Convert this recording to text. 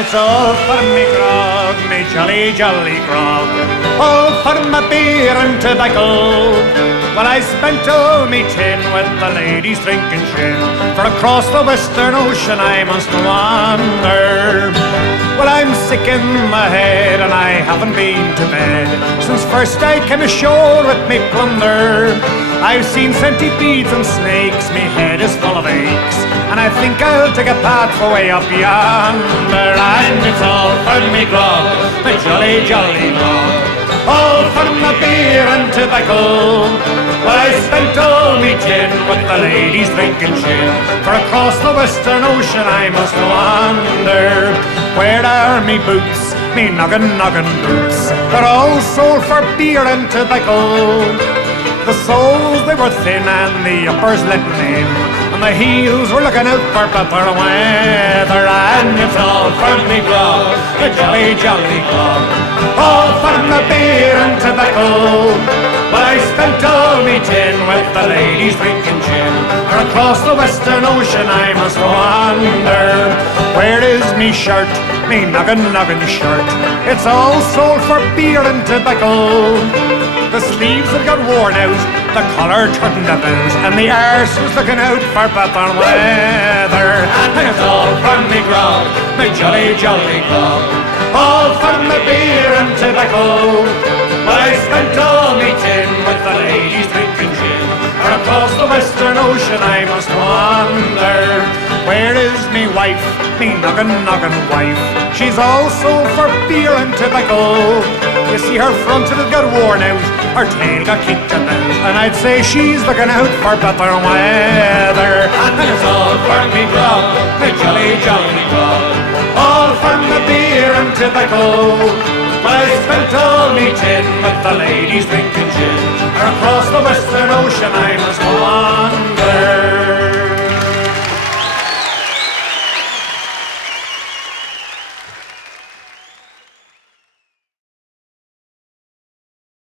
it's all for me grog, me jolly, jolly grog. All for my beer and tobacco. Well, I spent all me tin with the ladies drinking gin, for across the Western Ocean I must wander. Well, I'm sick in my head and I haven't been to bed since first I came ashore with me plunder. I've seen centipedes and snakes, me head is full of aches, and I think I'll take a path for way up yonder. And it's all for me grog, my jolly, jolly grog, all for my beer and tobacco. Well, I spent all me tin with the ladies drinking gin, for across the Western Ocean I must wander. Where are me boots, me noggin boots? They're all sold for beer and tobacco. The soles they were thin and the uppers letting in, and the heels were looking out for better weather. And it's all for me grog, the jolly, jolly grog, all for my beer and tobacco. Well, I spent all me tin with the ladies drinking gin, for across the Western Ocean I must wander. Where is me shirt, me noggin shirt? It's all sold for beer and tobacco. The sleeves have got worn out, the collar turned about, and the arse was looking out for better weather. And it's all for me grog, my jolly, jolly grog, all for my beer and tobacco. Well, I spent all me tin with the ladies drinking gin, for across the Western Ocean I must wander. Where is me wife, me noggin wife? She's all sold for beer and tobacco. You see her front had got worn out, her tail got kicked about, and I'd say she's looking out for better weather. And it's all for me grog, my jolly, jolly grog, all for my beer and tobacco. Well, I spent all me tin with the ladies drinking gin, for across the Western Ocean I must go on.